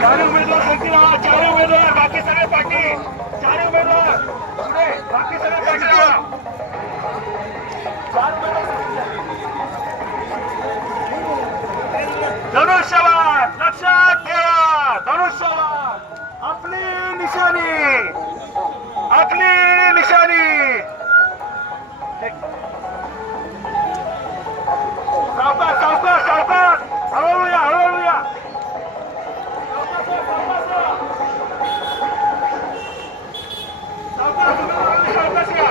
चार उमेदवार सांगतील हा. चार उमेदवार, बाकी सगळे पाठी. चार उमेदवार पुढे, बाकी सगळे पाठी राहा. चार उमेदवार धनुष्यबाण लक्षात ठेवा. धनुष्यबाण आपली निशाणी, आपली निशाणी. सावकाश सावकाश सावकाश, हळूहळू या, हळूहळू या. सावकाश या.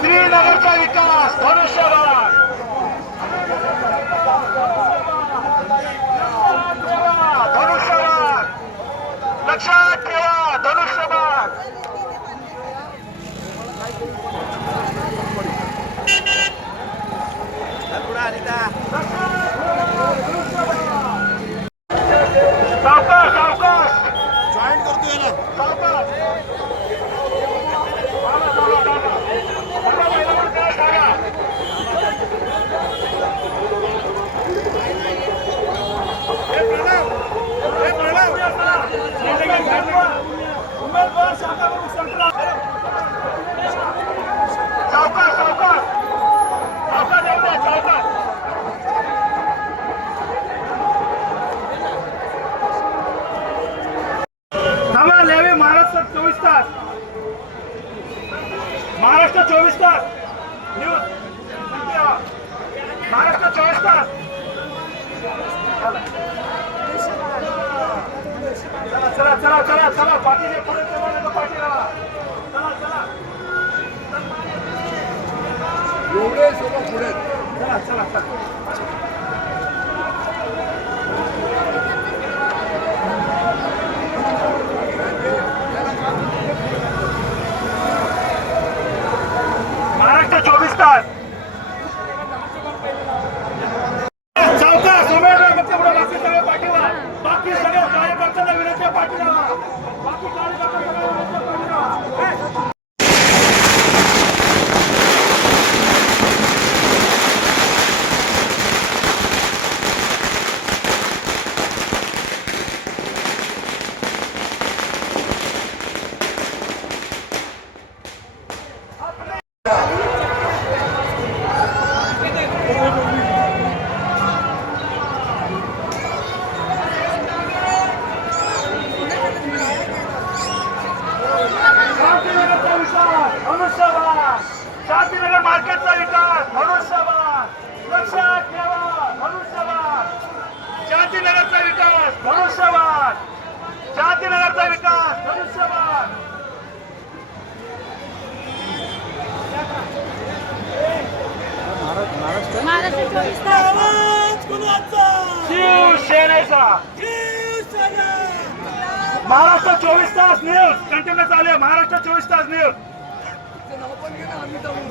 श्रीनगरचा विकास धनुष्यबाण. धनुष्यबाण लक्षात ठेवा. धनुष्यबाण सावकाश सावकाश जॉईन करतो याला. सावकाश. सावकाश सावकाश सावकाश येऊ द्या. सावकाश थांबा. न्यावे महाराष्ट्र 24 तास. महाराष्ट्र 24 तास न्यूज. महाराष्ट्र 24 तास. चला चला चला चला. पाठीने पुढे चला, पाठी राहा. चला चला एवढे सोबत पुढे. चला चला चला. महाराष्ट्र 24 तास. सावकाश उमेदवार फक्त पुढे, बाकी सगळे पाठीवा. बाकी सगळे कार्यकर्त्यांना विनंती आहे, पाठी राहा. बाकी कार्यकर्त्यांना विनंती आहे, पाठी राहा. शांतीनगर मार्केटचा विकास धनुष्यबाण लक्षात ठेवा. धनुष्यबाण शांतीनगरचा विकास धनुष्यबाण. शांतीनगरचा विकास धनुष्यबाण. शिवसेनेचा महाराष्ट्र 24 तास न्यूज कंटिन्यू चालू आहे. महाराष्ट्र 24 तास न्यूज.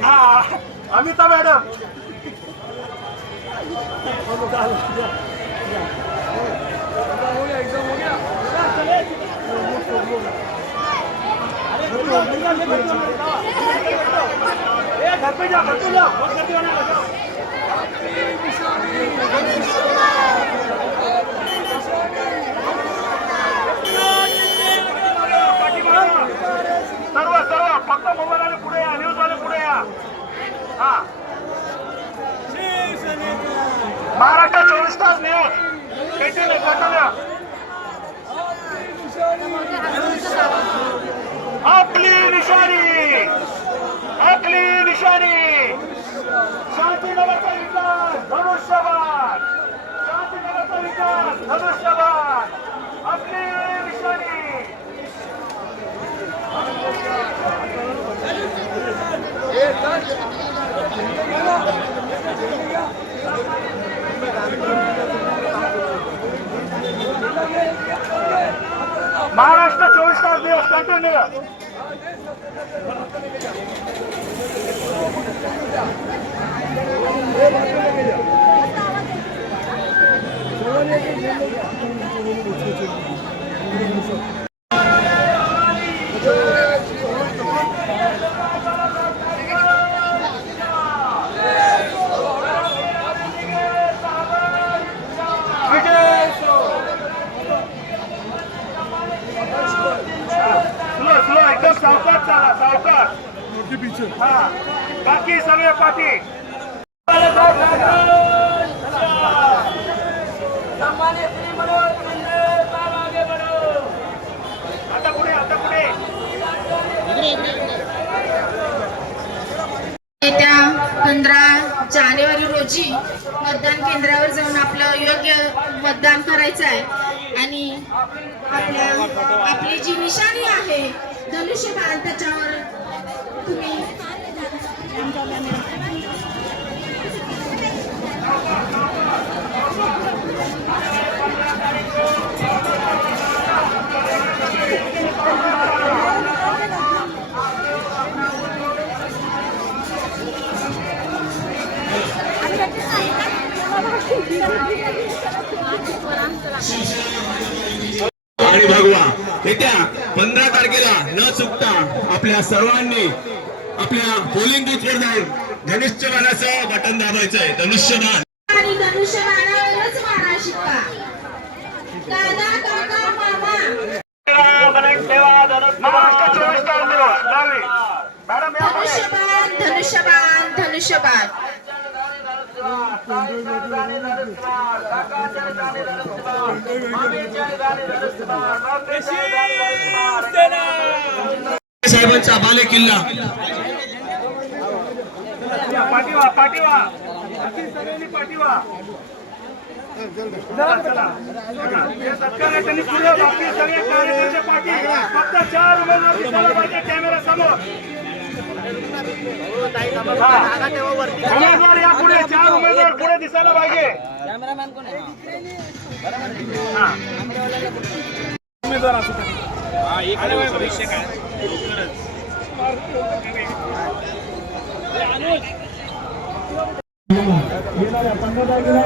हा अमिता मॅडम. घर पे जाओ, घर पे जाओ. बहुत गर्दी होने लगा. सर्व सर्व फक्त मोबाईल वाले पुढे या, न्यूज वाले पुढे या. हा महाराष्ट्र 24 तास न्यूज कंटिन्यू कंटिन्यू. आपली निशाणी, आपली निशाणी. शांतीनगरचा विकास धनुष्यबाण. शांतीनगरचा विकास धनुष्यबाण. आपली निशाणी. कंटिन्यू स्लो एकदम सावकाश चाला सावकाश हा बाकी सगळे पाठी आता पुढे येत्या 15 जानेवारी रोजी मतदान केंद्रावर जाऊन आपलं योग्य मतदान करायचं आहे आणि आपली जी निशाणी आहे धनुष्यबाण त्याच्यावर तुम्ही आणि भगवा येत्या 15 तारखेला न चुकता आपल्या सर्वांनी आपल्या पोलिंग बूथवर जाऊन धनुष्यबाणाचं बटन दाबायचं आहे. धनुष्यबाण आणि धनुष्यबाणावरच मारा शिक्का. दादा काका मामा धनुष्यबाण धनुष्यबाण धनुष्यबाण साहेबांचा बाले किल्ला पाठीवा पाठीवा सगळ्यांनी पाठीवा चला चला हे सत्कार त्यांनी पुढे बाकी सगळे कार्यकर्ते पाठी फक्त 4 उमेदवार दिसायला पाहिजे कॅमेरा समोर उमेदवार या पुढे 4 उमेदवार पुढे दिसायला पाहिजे कॅमेरामॅन कोण आहे उमेदवार असू इकडे भविष्य काय येणाऱ्या 15 तारखेला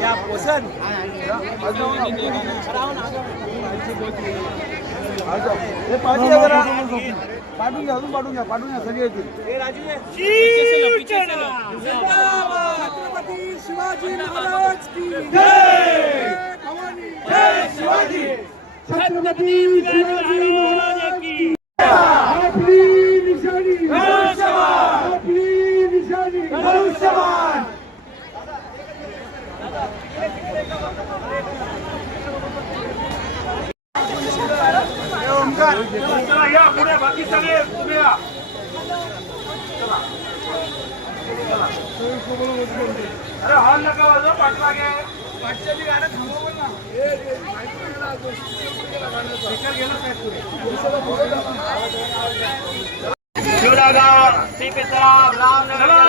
या पोषण पाठवून घ्या सगळे येतील छत्रपती शिवाजी महाराज की जय जय शिवाजी छत्रपती शिवाजी महाराज की आपली निशाणी धनुष्यबाण आपली निशाणी धनुष्यबाण चला या पुढे बाकी सगळे पुढे या अरे हॉल नका वाजवा पाठलागे पाठच्याची गाणं थांबव ना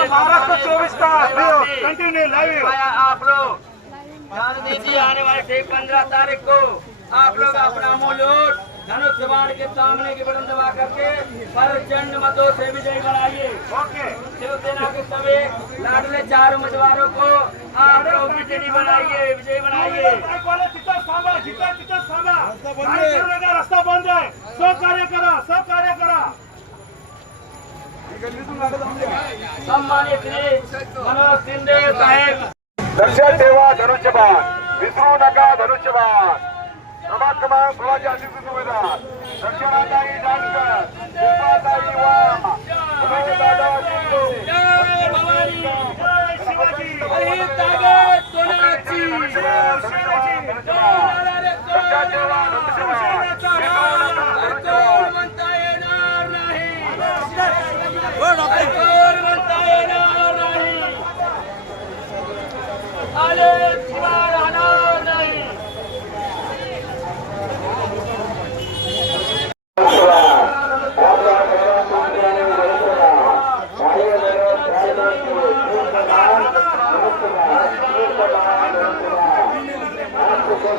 महाराष्ट्र 24 तास कंटिन्यू लाइव आप लोग ध्यान दीजिए आने वाले 15 तारीख को आप लोग अपना अमूल्य वोट धनुष्यबाण के सामने की बटन दबा करके प्रचंड मतों से विजयी बनाइए। ओके शिवसेना के सभी लाडले 4 उम्मीदवारों को आप लोग विजयी बनाइए तिथं थांबा रस्ता बंद आहे सहकार्य करा सम्मानित श्री मनोज शिंदे साहेब लक्षात ठेवा धनुष्यबाण विसरू नका धनुष्यबाण क्रमांक 16 अधिकृत उमेदवार दक्षिणाताई जानकर उपाताई वा दादा शिंदे जय भवानी जय शिवाजी अरे ताकद कोणाची लक्षात ठेवा धनुष्यबाण कोण म्हणता येणार नाही कोण म्हणता येणार नाही आले शिवाय राहणार नाही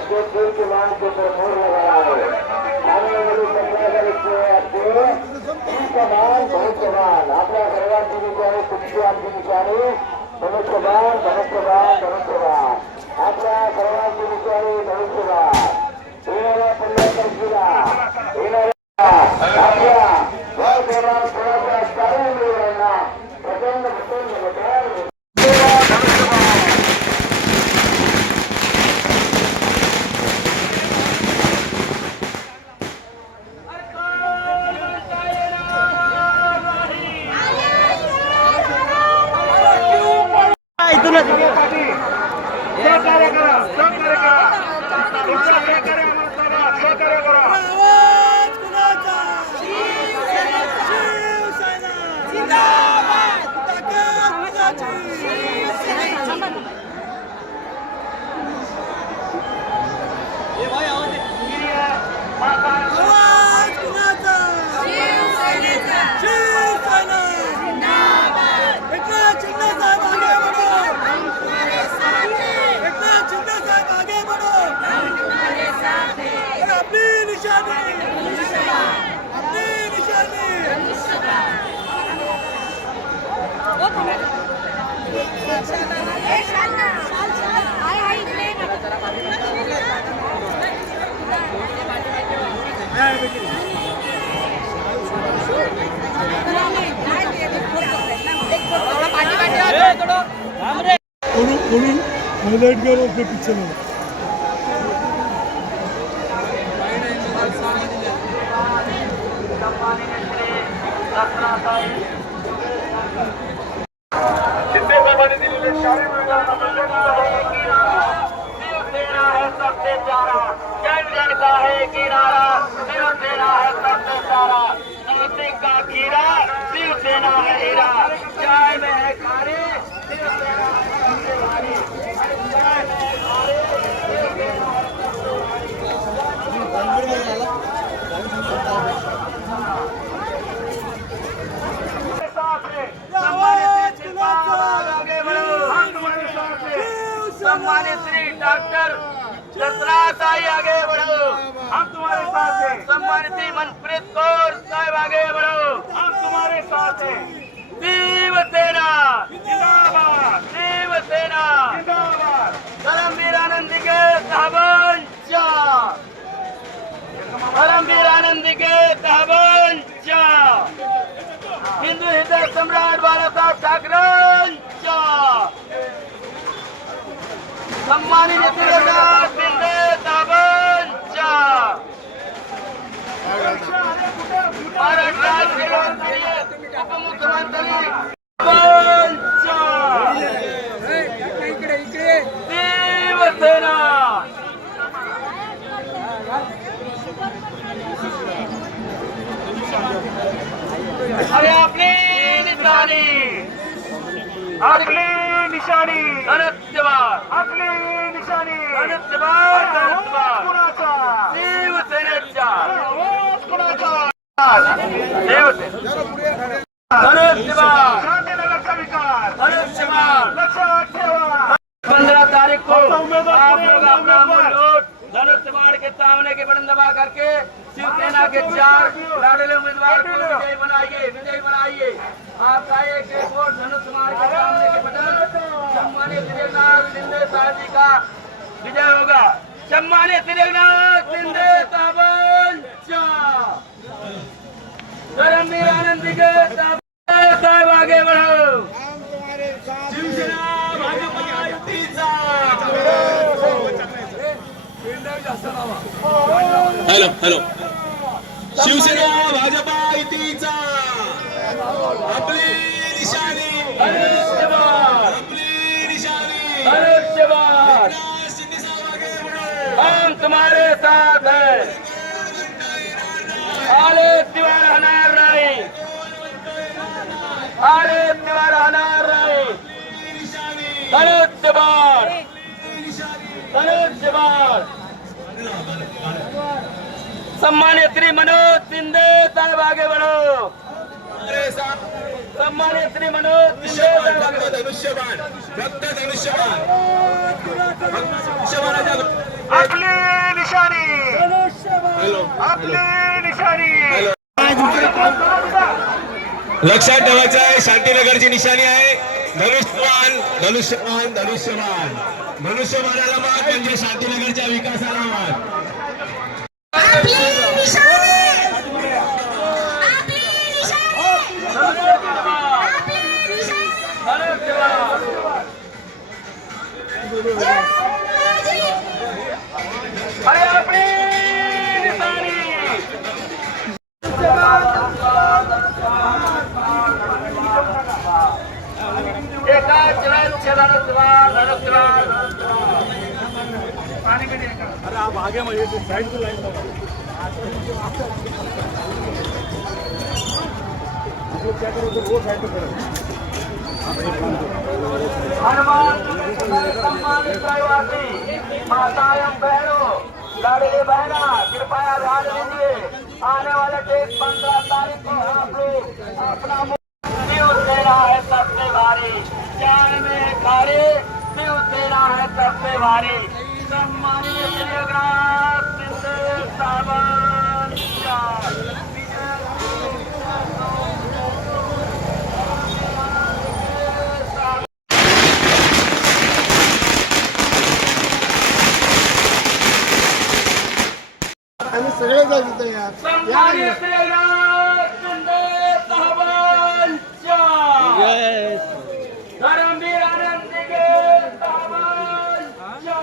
आपके दिल के मान के ऊपर मोहर लगा है। आने वाले 15 समान बहुत समान आपल्या सर्वांची निशाणी तुमची आमची निशाणी धनुष्यबाण धनुष्यबाण धनुष्यबाण आपल्या सर्वांची निशाणी धनुष्यबाण येणाऱ्या 15 तारखेला येणाऱ्या आपल्या या देवाला थोडासा चालू मिळवणार प्रचंड प्रचंड सहकार्य करा सहकार्य करा तुमच्या सहकार्य आम्हाला सहकार्य करा हाईलाइट करो उसके पीछे में शिंदे साहेबांनी दिलेले शाही शिवसेना है सबसे प्यारा जन जन का है किनारा शिवसेना है सबसे प्यारा नरसिंह का खीरा शिवसेना है हीरा चाय में है खारी शिवसेना है सबसे भारी चाय में है खारी सम्मानित श्री डॉक्टर जसराज साई आगे बढ़ो हम तुम्हारे साथ हैं सम्मानित श्री मनप्रीत कौर साहब आगे बढ़ो हम तुम्हारे साथ हैं शिवसेना जिंदाबाद शिवसेना जिंदाबाद धर्मवीर आनंदी के तहबंचा धर्मवीर आनंदी के तहबंचा हिंदू हृदय सम्राट बाळासाहेब ठाकरेंचा सम्मानित नेतृत्वात शिंदे साहेबांच्या महाराष्ट्राचे उपमुख्यमंत्री साहेबांच्या शिवसेना अरे आपली निशाणी आपली निशाणी धनुष्यबाण आपली निशाणी धनुष्यबाण धनुष्यबाण कुणाचा शिवसेनेच्या आवाज कुणाचा शिवसेना धनुष्यबाण गांधीनगरचा विकास धनुष्यबाण लक्षात ठेवा 15 तारीख को उम्मीदवार आप लोग अपना वोट धनुष्यबाण के सामने के बटन दबा करके शिवसेना के 4 लाडले उम्मीदवार को विजयी बनाइए आपका एक वोट धनुष्यबाण के सामने के बटन सम्मानित श्रीनाथ शिंदे साहब जी का विजय होगा सम्मानित श्रीनाथ शिंदे साहबांच्या धर्मवीर आनंदी के साहब आगे बढ़ो शिवसेना भाजपा युतीचा हॅलो हॅलो शिवसेना भाजपा युतीचा आपली निशाणी धनुष्यबाण आपली निशाणी धनुष्यबाण शिंदे साहेब आगे बढ़ो हम तुम्हारे साथ हैं आले दीवार हनार नहीं आले दीवार हनार नहीं धनुष्यबाण धनुष्यबाण सम्मानित श्री मनोज शिंदे साहब आगे बढ़ो सम्मानित श्री मनोज शिंदे साहब आगे बढ़ो धनुष्यबाण फक्त धनुष्यबाण धनुष्यबाणाच्या आपली निशाणी हॅलो आपली निशाणी लक्षात ठेवायचं आहे, शांतीनगरची निशाणी आहे धनुष्यबाण धनुष्यबाण धनुष्यबाण. धनुष्यबाणाला मात म्हणजे शांतीनगरच्या विकासाला मात. आपली निशाणी आपली निशाणी आपली निशाणी जय अरे आपली निशाणी एका पाणी कधी अरे आप आगे मुझे साइड टू लाइन क्या करो तो वो साइड पे करो माताएं बहनों लाडले बहना कृपया ध्यान दीजिए आने वाले डेट 15 तारीख को आप लोग अपना न्यूज देना है सबसे भारी चाय में खारे न्यूज देना है सबसे भारी सम्मानीय टेलीग्राफ सावन आम्ही सगळे जाऊ तिथे यार. सम्मानीय टेलीग्राफ सावंतच्या धर्मवीर आनंद दिघे सावंतच्या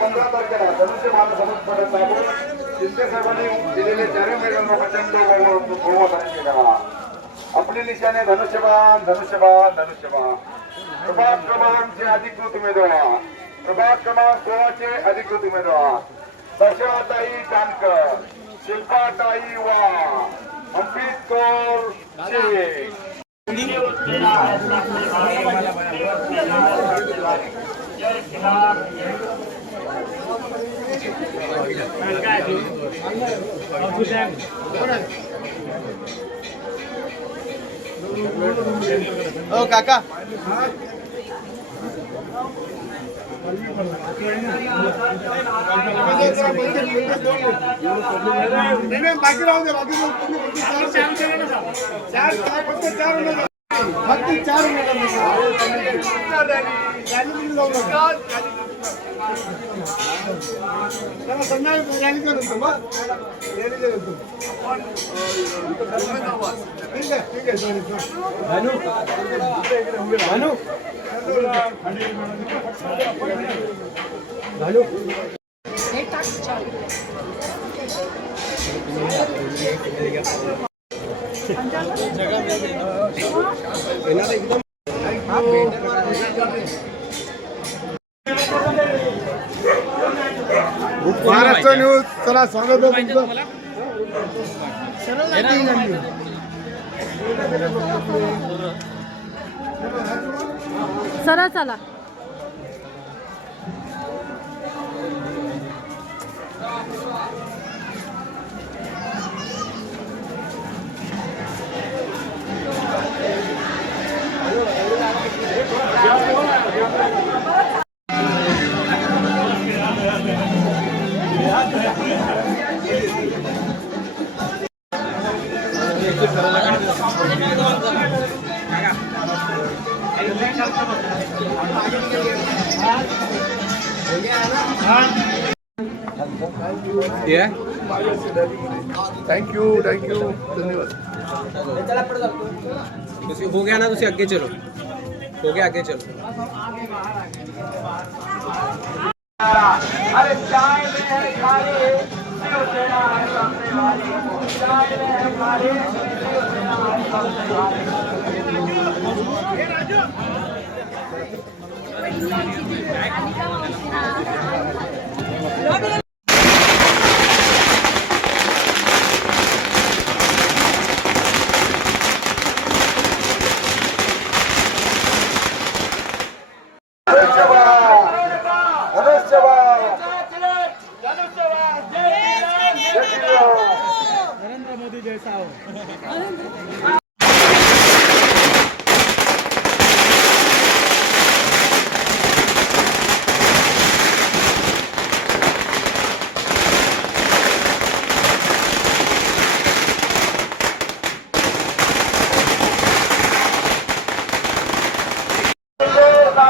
15 तारखेला धनुष्यबाण समजपर्यंत आपण शिंदे साहेबांनी दिलेले चारही मैदानावर प्रचंड बहुमत केला. आपली निशाणे धनुष्यबाण धनुष्यबाण धनुष्यबाण. प्रभाग क्रमांकचे अधिकृत उमेदवार प्रभाग क्रमांक 16 चे अधिकृत उमेदवार दर्शनाताई जानकर शिल्पाताई वा अंकित कौर शेख. ओ काका बाकी राहू दे बाकी फक्त 4 संध्याकाळी रॅली करतो मग ठीक आहे भानू महाराष्ट्र न्यूज चला स्वागत आहे तुमचं. सरळ चला. थैंक यू धन्यवाद. हो गया ना, तुसी आगे चलो, हो गया आगे चलो. अरे चाय में है खाली शिवसेना है सबसे भारी चाय में है खाली शिवसेना है सबसे भारी. नरेंद्र मोदी जैसा हो.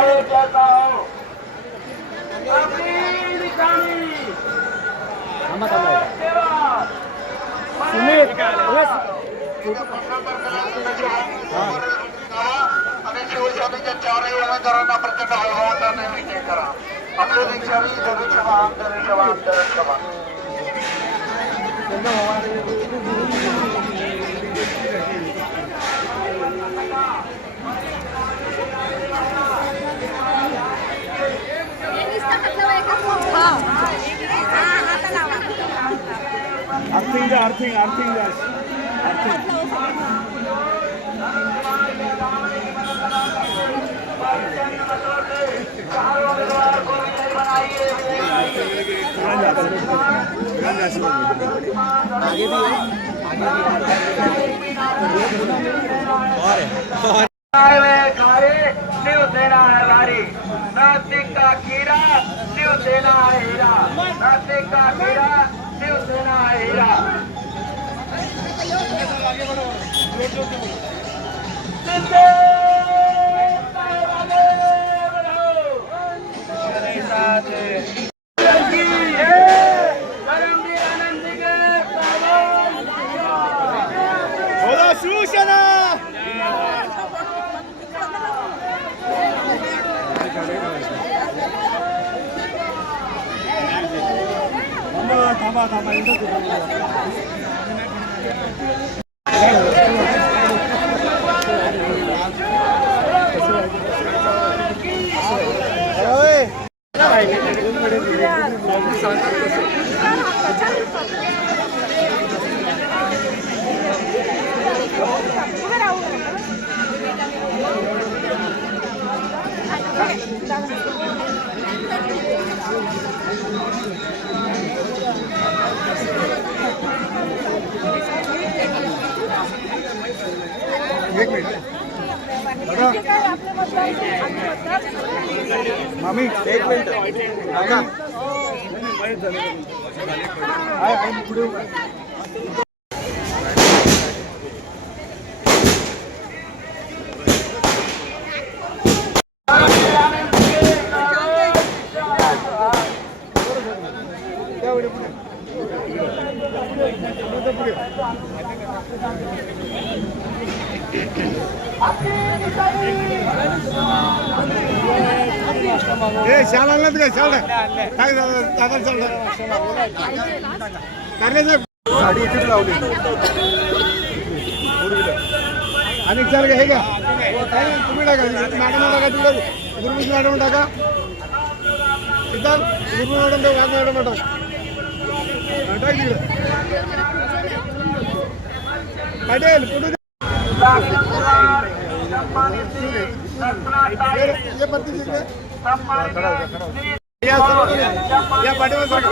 चाहे जैसा हो अपनी निशानी आणि शिवसेनेच्या चारही उमेदवारांना प्रचंड हळहळाटाने विजय करा. आपले दीक्षारी धनुष्यवा धनुष्यवा धनुष्यवा. शिवसेना है लारी नासिक का कीड़ा शिवसेना है हीरा नासिक का कीड़ा शिवसेना है हीरा शिवसेना थांबा मामी एक मिनिट शाल आणला का शाल काय दादा शाल गाडी इथे लावली आणि चाल हे का तुम्ही टाका मॅडम टाका तिकडे गुरुजी मॅडम टाका इथं गुरुजी मॅडम वाघ मॅडम टाक टाक तिकडे पाटील कुठे ये पत्ती तिकडे या पाठीवर सरका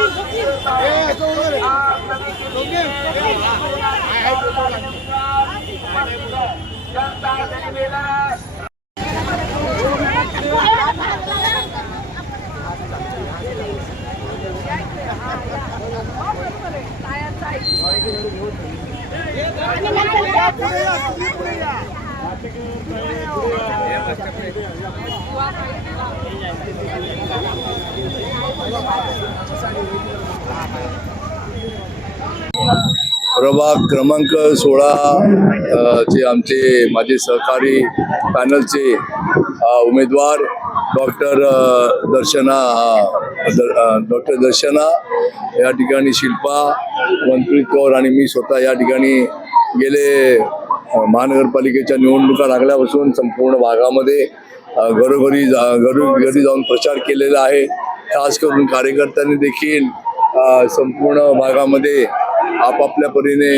प्रभाग क्रमांक 16 चे आमचे माझे सहकारी पॅनलचे उमेदवार डॉक्टर दर्शना या ठिकाणी, शिल्पा मनप्रीत कौर आणि मी स्वतः या ठिकाणी गेले महानगरपालिकेच्या निवडणुका लागल्यापासून संपूर्ण भागामध्ये घरोघरी जाऊन प्रचार केलेला आहे. खास करून कार्यकर्त्यांनी देखील संपूर्ण भागामध्ये आपापल्या परीने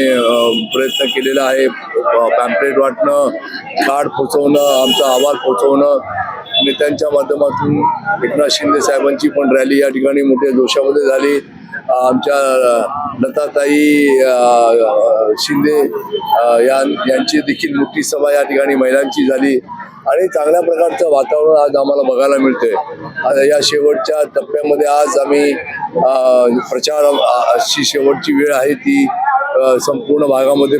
प्रयत्न केलेला आहे. पॅम्पलेट वाटणं, कार्ड पोचवणं, आमचा आवाज पोचवणं, नेत्यांच्या माध्यमातून एकनाथ शिंदे साहेबांची पण रॅली या ठिकाणी मोठ्या जोशामध्ये झाली. आमच्या लताताई शिंदे यांची देखील मोठी सभा या ठिकाणी महिलांची झाली आणि चांगल्या प्रकारचं वातावरण आज आम्हाला बघायला मिळतंय. या शेवटच्या टप्प्यामध्ये आज आम्ही प्रचाराची शेवटची वेळ आहे ती संपूर्ण भागामध्ये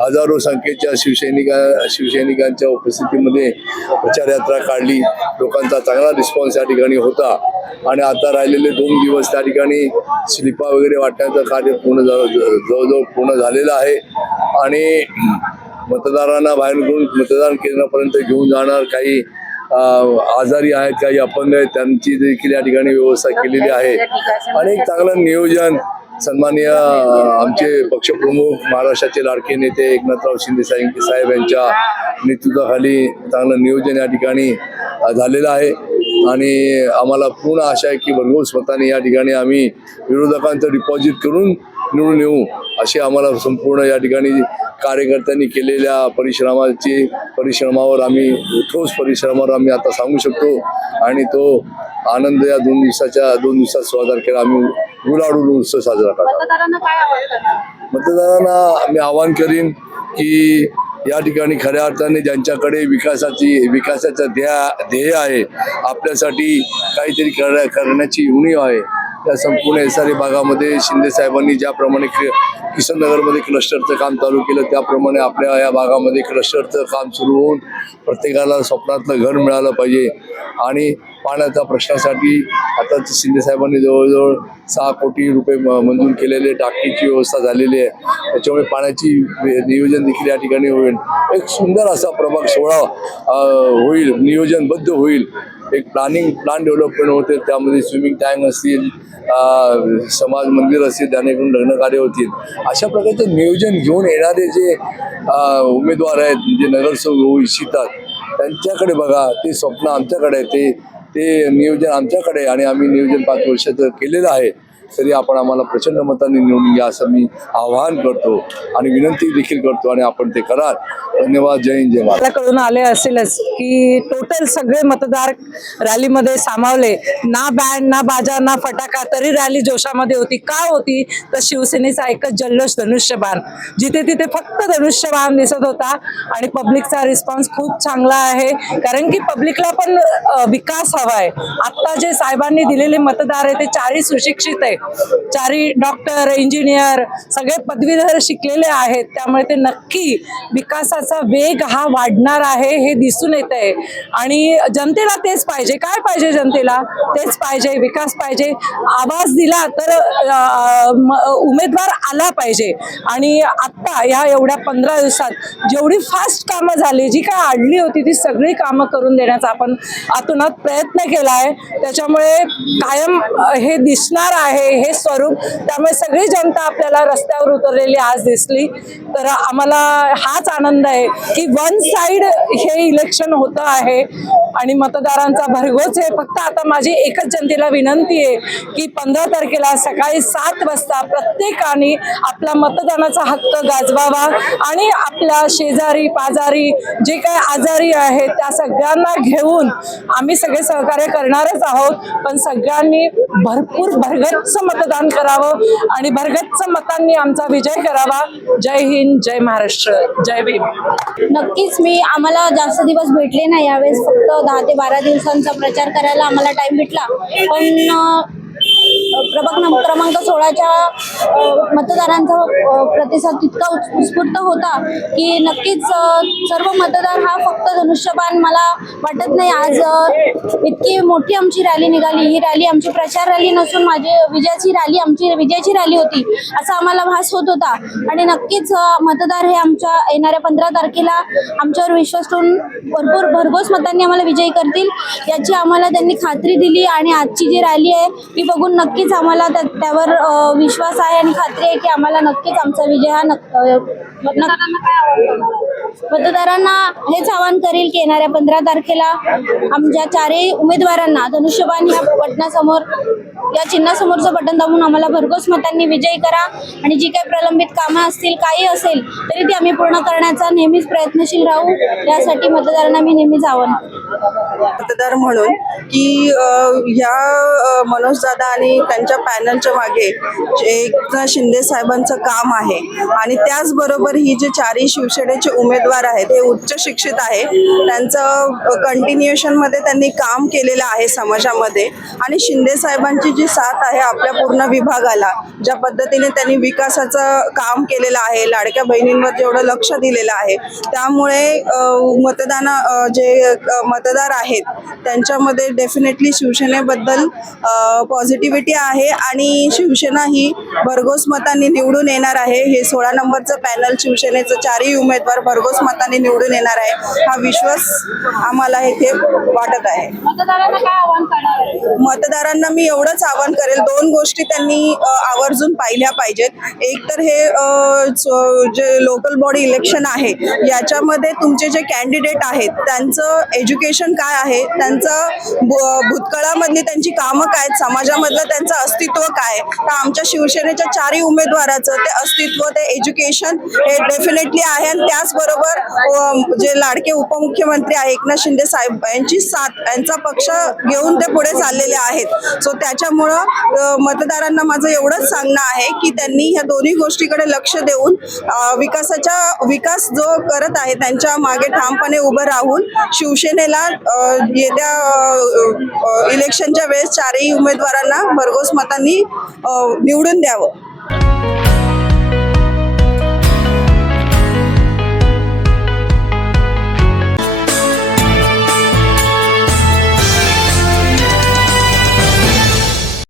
हजारो संख्येच्या शिवसैनिकांच्या उपस्थितीमध्ये प्रचार यात्रा काढली. लोकांचा चांगला रिस्पॉन्स या ठिकाणी होता आणि आता राहिलेले 2 दिवस त्या ठिकाणी स्लिपा वगैरे वाटण्याचं कार्य जवळजवळ पूर्ण झालेलं आहे आणि मतदारांना बाहेर घेऊन मतदान केंद्रापर्यंत घेऊन जाणार काही आजारी आहेत, काही अपंग आहेत, त्यांची देखील या ठिकाणी व्यवस्था केलेली आहे आणि एक चांगलं नियोजन सन्माननीय आमचे पक्षप्रमुख महाराष्ट्राचे लाडके नेते एकनाथराव शिंदे साहेब यांच्या नेतृत्वाखाली चांगलं नियोजन या ठिकाणी झालेलं आहे आणि आम्हाला पूर्ण आशा आहे की भरघोस मताने या ठिकाणी आम्ही विरोधकांचं डिपॉझिट करून निवडून येऊ अशी आम्हाला संपूर्ण या ठिकाणी कार्यकर्त्यांनी केलेल्या परिश्रमावर आम्ही ठोस परिश्रमावर आम्ही आता सांगू शकतो आणि तो आनंद या 2 दिवसात 16 तारखेला आम्ही गुलाडून उत्सव साजरा करतो. मतदारांना मी आवाहन करीन की या ठिकाणी खऱ्या अर्थाने ज्यांच्याकडे विकासाचं ध्येय आहे, आपल्यासाठी काहीतरी करण्याची उणीव आहे, त्या संपूर्ण एसआरए भागामध्ये शिंदे साहेबांनी ज्याप्रमाणे किशननगरमध्ये क्लस्टरचं काम चालू केलं त्याप्रमाणे आपल्या या भागामध्ये क्लस्टरचं काम सुरू होऊन प्रत्येकाला स्वप्नातलं घर मिळालं पाहिजे आणि पाण्याच्या प्रश्नासाठी आता शिंदे साहेबांनी जवळजवळ 6 कोटी रुपये मंजूर केलेले टाकीची व्यवस्था झालेली आहे. त्याच्यामुळे पाण्याची नियोजन देखील या ठिकाणी होईल. एक सुंदर असा प्रभाग 16 होईल, नियोजनबद्ध होईल. एक प्लान डेव्हलपमेंट होते, त्यामध्ये स्विमिंग टँक असतील, समाज मंदिर असतील, त्यानेकडून लग्न कार्य होतील. अशा प्रकारचं नियोजन घेऊन येणारे जे उमेदवार आहेत, जे नगरसेवक होऊ इच्छितात, त्यांच्याकडे बघा. ते स्वप्न आमच्याकडे आहे, ते नियोजन आमच्याकडे आणि आम्ही नियोजन 5 वर्षाचं केलेलं आहे. तरी आपण आम्हाला प्रचंड मतांनी निवडून घ्या असं मी आवाहन करतो आणि विनंती देखील करतो आणि आपण ते कराल. धन्यवाद. जय हिंद, जय महाराष्ट्र. कळून आले असेलच की टोटल सगळे मतदार रॅलीमध्ये सामावले. ना बँड, ना बाजा, ना फटाका, तरी रॅली जोशामध्ये होती. का होती तर शिवसेनेचा एकच जल्लोष, धनुष्यबाण. जिथे तिथे फक्त धनुष्यबाण दिसत होता आणि पब्लिकचा रिस्पॉन्स खूप चांगला आहे, कारण की पब्लिकला पण विकास हवाय. आता जे साहेबांनी दिलेले मतदार आहे ते 4ही सुशिक्षित आहे, 4ही डॉक्टर, इंजिनियर, सगळे पदवीधर शिकलेले आहेत. त्यामुळे ते नक्की विकासाचा वेग हा वाढणार आहे हे दिसून येत आहे आणि जनतेला तेच पाहिजे. काय पाहिजे जनतेला? तेच पाहिजे, विकास पाहिजे. आवाज दिला तर उमेदवार आला पाहिजे आणि आत्ता या एवढ्या 15 दिवसात जेवढी फास्ट कामं झाली, जी काय अडली होती ती सगळी कामं करून देण्याचा आपण आतोनात प्रयत्न केला आहे. त्याच्यामुळे कायम हे दिसणार आहे हे स्वरूप. त्यामुळे सगळी जनता आपल्याला रस्त्यावर उतरलेली आज दिसली. तर आम्हाला हाच आनंद आहे की वन साइड हे इलेक्शन होतं आहे आणि मतदारांचा भरघोस आहे. फक्त आता माझी एकच जनतेला विनंती आहे की 15 तारखेला सकाळी 7 वाजता प्रत्येकाने आपला मतदानाचा हक्क गाजवावा आणि आपल्या शेजारी पाजारी जे काही आजारी आहेत त्या सगळ्यांना घेऊन आम्ही सगळे सहकार्य करणारच आहोत. पण सगळ्यांनी भरपूर भरगच्च मतदान करावं आणि भरगच्च मतांनी आमचा विजय करावा. जय हिंद, जय महाराष्ट्र, जय भीम. नक्कीच आम्हाला जास्त दिवस भेटले नाही यावेळेस, फक्त 10 ते 12 दिवसांचा प्रचार करायला आम्हाला टाइम भेटला. पण प्रभाग क्रमांक 16च्या मतदारांचा प्रतिसाद तितका उत्स्फूर्त होता की नक्कीच सर्व मतदार हा फक्त धनुष्यबाण मला वाटत नाही. आज इतकी मोठी आमची रॅली निघाली. ही रॅली आमची प्रचार रॅली नसून आमची विजयाची रॅली होती असा आम्हाला भास होत होता. आणि नक्कीच मतदार हे आमच्या येणाऱ्या 15 तारखेला आमच्यावर विश्वास ठेवून भरघोस मतांनी आम्हाला विजयी करतील याची आम्हाला त्यांनी खात्री दिली. आणि आजची जी रॅली आहे ती बघून नक्कीच आम्हाला त्यावर विश्वास आहे आणि खात्री आहे की आम्हाला नक्कीच आमचा विजय हा मतदारांना हेच आवाहन करेल की येणाऱ्या 15 तारखेला आमच्या 4ही उमेदवारांना धनुष्यबाण या बटनासमोर, या चिन्हासमोरचं बटन दाबून आम्हाला भरघोस मतांनी विजयी करा. आणि जी काही प्रलंबित कामं असतील, काही असेल तरी ती आम्ही पूर्ण करण्याचा नेहमीच प्रयत्नशील राहू. यासाठी मतदारांना मी नेहमीच आवाहन मतदार म्हणून की ह्या मनोज दादा आणि त्यांच्या पॅनलच्या मागे एकनाथ शिंदे साहेबांचं काम आहे आणि त्याचबरोबर ही जे 4ही शिवसेनेचे उमेदवार आहेत हे उच्च शिक्षित आहे. त्यांचं कंटिन्युएशनमध्ये त्यांनी काम केलेलं आहे समाजामध्ये आणि शिंदे साहेबांची त्यांची जी साथ आहे आपल्या पूर्ण विभागाला, ज्या पद्धतीने त्यांनी विकासाचं काम केलेलं आहे, लाडक्या बहिणींवर जेवढं लक्ष दिलेलं आहे, त्यामुळे मतदार आहेत त्यांच्यामध्ये डेफिनेटली शिवसेनेबद्दल पॉझिटिव्हिटी आहे आणि शिवसेना ही भरघोस मतांनी निवडून येणार आहे. हे 16 नंबरचं पॅनल शिवसेनेचं 4ही उमेदवार भरघोस मतांनी निवडून येणार आहे, हा विश्वास आम्हाला इथे वाटत आहे. मतदारांना काय आव्हान करणार आहे? मतदारांना मी एवढंच आवाहन करेल, 2 गोष्टी त्यांनी आवर्जून पाहिल्या पाहिजेत. एक तर हे जे लोकल बॉडी इलेक्शन आहे याच्यामध्ये तुमचे जे कॅन्डिडेट आहेत त्यांचं एज्युकेशन काय आहे, त्यांचं भूतकाळामधली त्यांची कामं काय आहेत, समाजामधलं त्यांचं अस्तित्व काय. तर आमच्या शिवसेनेच्या 4ही उमेदवाराचं ते अस्तित्व, ते एज्युकेशन हे डेफिनेटली आहे. आणि त्याचबरोबर जे लाडके उपमुख्यमंत्री आहे एकनाथ शिंदे साहेब यांची साथ, यांचा पक्ष घेऊन ते पुढे चाललेले आहेत. सो त्याच्यामुळं मतदारांना माझं एवढंच सांगणं आहे की त्यांनी ह्या दोन्ही गोष्टीकडे लक्ष देऊन विकास जो करत आहे त्यांच्या मागे ठामपणे उभं राहून शिवसेनेला येत्या इलेक्शनच्या वेळेस 4ही उमेदवारांना भरघोस मतांनी निवडून द्यावं.